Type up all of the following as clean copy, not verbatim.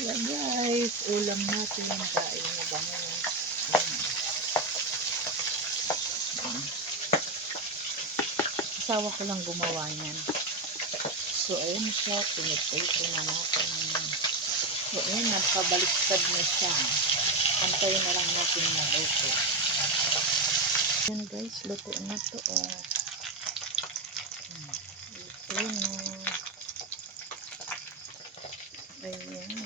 Ayan guys, ulam natin, daing na bangus. Asawa ko lang gumawa niyan. So ayun siya, pinipito na natin. So ayun, nagpabaliktad na siya. Antayin na lang natin na luto. Ayan guys, luto na to. Luto na. Ayan.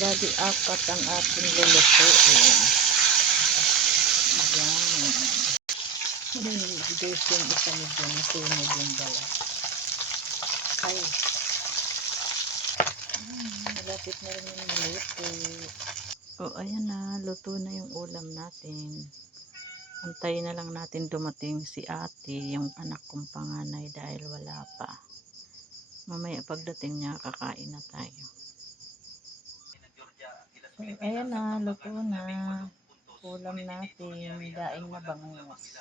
Bali apat ang ating lulutuin. Ayan. Guys, yung isa medyo nasunog yung balat. Ay. Malapit na rin yung luto. O, ayan na. Luto na yung ulam natin. Antayin na lang natin dumating si ate, yung anak kong panganay dahil wala pa. Mamaya pagdating niya, kakain na tayo. So, ayan na. Luto na. Ulam natin. Daing na bangus.